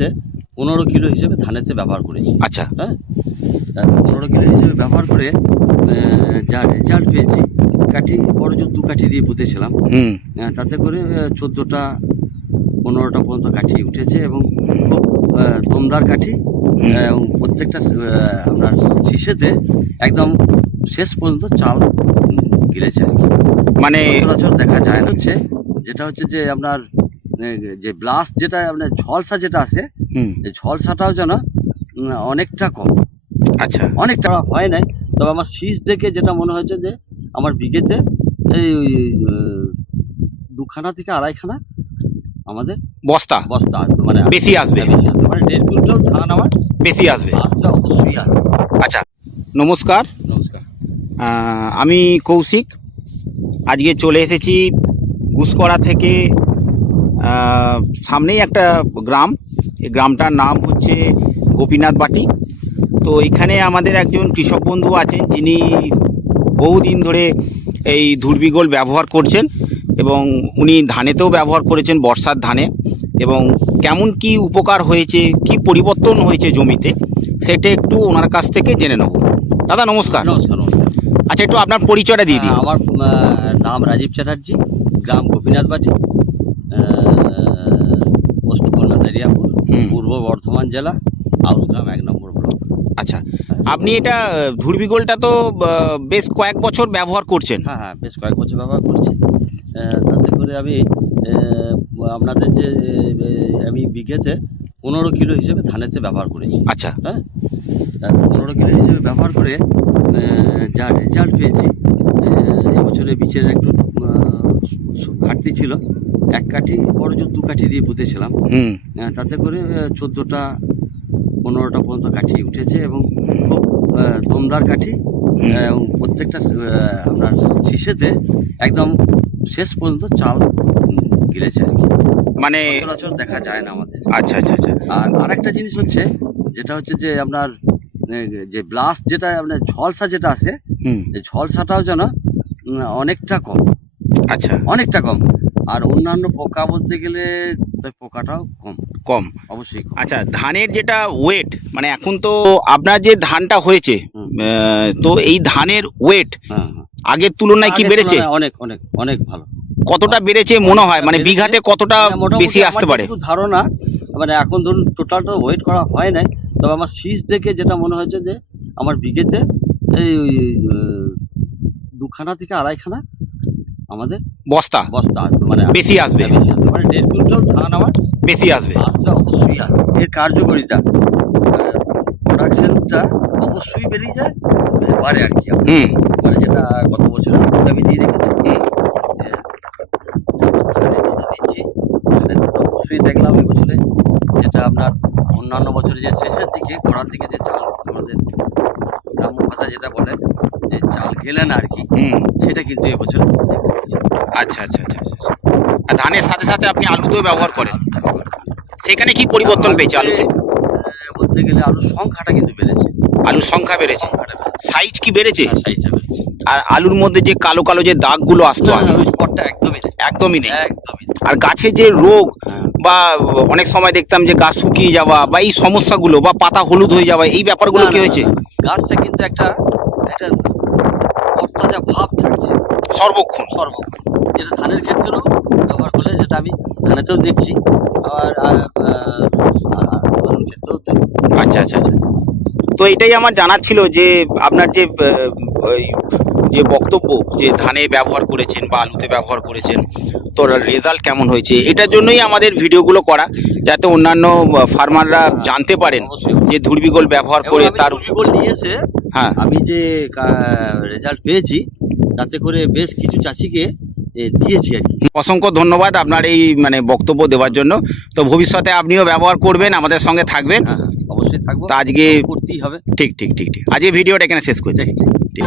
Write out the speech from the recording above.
বিঘেতে পনেরো কিলো হিসেবে ধানেতে ব্যবহার করেছি আচ্ছা। হ্যাঁ? পনেরো কিলো হিসেবে ব্যবহার করে যা রেজাল্ট পেয়েছি কাঠি বড় জোর দু কাঠি দিয়ে পুঁতেছিলাম। তাতে করে চোদ্দোটা পনেরোটা পর্যন্ত কাঠি উঠেছে এবং খুব দমদার কাঠি। এবং প্রত্যেকটা আপনার শিশেতে একদম শেষ পর্যন্ত চাল গিলেছে আর কি। মানে সচরাচর দেখা যায় হচ্ছে যেটা হচ্ছে যে আপনার যে ব্লাস্ট যেটা আপনার ঝলসা যেটা আছে ঝলসাটাও যেন অনেকটা কম। আচ্ছা। অনেকটা হয় নাই। তবে আমার শীষ দেখে যেটা মনে হয়েছে যে আমার বিঘেতে এই দুখানা থেকে আড়াইখানা আমাদের বস্তা। বস্তা আসবে মানে বেশি আসবে। মানে দেড় কুইন্টাল ধান আমার বেশি আসবে। অবশ্যই আসবে। আচ্ছা নমস্কার। নমস্কার। আমি কৌশিক। আজকে চলে এসেছি গুসকরা থেকে সামনেই একটা গ্রাম। এই গ্রামটার নাম হচ্ছে গোপীনাথ বাটি। তো এখানে আমাদের একজন কৃষক বন্ধু আছেন যিনি বহুদিন ধরে এই ধুরবিগোল ব্যবহার করছেন এবং উনি ধানেতেও ব্যবহার করেছেন বর্ষার ধানে। এবং কেমন কি উপকার হয়েছে কি পরিবর্তন হয়েছে জমিতে সেটা একটু ওনার কাছ থেকে জেনে নেব। দাদা নমস্কার। নমস্কার নমস্কার। আচ্ছা একটু আপনার পরিচয়টা দিয়ে দিন। হ্যাঁ, আমার নাম রাজীব চ্যাটার্জি গ্রাম গোপীনাথ বাটি। পোস্ট কন্যা দারিয়াপুর হুম। পূর্ব বর্ধমান জেলা আউসগ্রাম এক নম্বর ব্লক। আচ্ছা আপনি এটা ধুরবিগোলটা তো বেশ কয়েক বছর ব্যবহার করছেন। হ্যাঁ হ্যাঁ বেশ কয়েক বছর ব্যবহার করছি। তাতে করে আমি আপনাদের যে আমি বিঘেতে পনেরো কিলো হিসেবে ধানেতে ব্যবহার করেছি। আচ্ছা। হ্যাঁ? পনেরো কিলো হিসেবে ব্যবহার করে যা রেজাল্ট পেয়েছি এবছরে বীজের একটু ঘাটতি ছিল। এক কাঠি বড় জোর দু কাঠি দিয়ে পুঁতেছিলাম। তাতে করে চোদ্দোটা পনেরোটা পর্যন্ত কাঠি উঠেছে এবং খুব দমদার কাঠি। এবং প্রত্যেকটা আপনার শিশেতে একদম শেষ পর্যন্ত চাল গিলেছে আর কি। মানে সচরাচর দেখা যায় না আমাদের। আচ্ছা আচ্ছা আচ্ছা। আর আরেকটা জিনিস হচ্ছে যেটা হচ্ছে যে আপনার যে ব্লাস্ট যেটা আপনার ঝলসা যেটা আছে ঝলসাটাও যেন অনেকটা কম। আচ্ছা। অনেকটা কম। আর অন্যান্য পোকা বলতে গেলে পোকাটাও কম। কম। অবশ্যই আচ্ছা ধানের যেটা ওয়েট মানে এখন তো আপনার যে ধানটা হয়েছে তো এই ধানের ওয়েট হ্যাঁ হ্যাঁ। আগের তুলনায় কি বেড়েছে? অনেক অনেক অনেক ভালো। কতটা বেড়েছে মনে হয়? মানে বিঘাতে কতটা মানে বেশি আসতে পারে? ধারণা মানে এখন ধরুন টোটাল তো ওয়েট করা হয় নাই তবে আমার শীষ দেখে যেটা মনে হয়েছে যে আমার বিঘেতে এই দুখানা থেকে আড়াইখানা আমাদের বস্তা। বস্তা আসবে মানে বেশি আসবে। বেশি আসবে। মানে দেড় কুইন্টাল ধান আমার বেশি আসবে। আসবে অবশ্যই আসবে। এর কার্যকরিতা প্রোডাকশনটা অবশ্যই বেরিয়ে যায় বাড়ে আর কি হুম। মানে যেটা গত বছরের মধ্যে আমি দিয়ে যেটা দিচ্ছি। অবশ্যই দেখলাম এই বছরে যেটা আপনার অন্যান্য বছরে যে শেষের দিকে গোড়ার দিকে যে চাল আমাদের গ্রাম্য ভাষা যেটা বলে যে চাল গেলে না আর কি। সেটা কিন্তু এবছর আচ্ছা আচ্ছা আচ্ছা আচ্ছা আচ্ছা। আর ধানের সাথে সাথে আপনি আলুতেও ব্যবহার করেন? সেখানে কি পরিবর্তন পেয়েছে আলুতে? বলতে গেলে আলুর সংখ্যাটা কিন্তু বেড়েছে। আলুর সংখ্যা বেড়েছে? সাইজ কি বেড়েছে? হ্যাঁ, সাইজটা বেড়েছে। আর আলুর মধ্যে যে কালো কালো যে দাগগুলো আসতো স্পটটা একদমই নেই। একদমই নেই। একদমই আর গাছে যে রোগ হ্যাঁ। বা অনেক সময় দেখতাম যে গাছ শুকিয়ে যাওয়া বা এই সমস্যাগুলো বা পাতা হলুদ হয়ে যাওয়া এই ব্যাপারগুলো কি হয়েছে। গাছটা কিন্তু একটা একটা তরতাজা ভাব থাকছে সর্বক্ষণ। সর্বক্ষণ। যেটা ধানের ক্ষেত্রেও ব্যবহার করলে যেটা আমি ধানেতেও দেখছি আবার ক্ষেত্রেও। আচ্ছা আচ্ছা আচ্ছা। তো এটাই আমার জানার ছিল যে আপনার যে যে বক্তব্য যে ধানে ব্যবহার করেছেন বা আলুতে ব্যবহার করেছেন তো রেজাল্ট কেমন হয়েছে? এটার জন্যই আমাদের ভিডিওগুলো করা যাতে অন্যান্য ফার্মাররা জানতে পারেন যে ধুরবিগোল ব্যবহার করে তার গোল নিয়ে এসে হ্যাঁ। আমি যে রেজাল্ট পেয়েছি তাতে করে বেশ কিছু চাষিকে দিয়েছি আর কি। অসংখ্য ধন্যবাদ আপনার এই মানে বক্তব্য দেওয়ার জন্য। তো ভবিষ্যতে আপনিও ব্যবহার করবেন আমাদের সঙ্গে থাকবেন। হ্যাঁ হ্যাঁ, অবশ্যই থাকব। তো আজকে করতেই হবে। ঠিক ঠিক ঠিক ঠিক। আজকে ভিডিওটা এখানে শেষ করছি। ঠিক।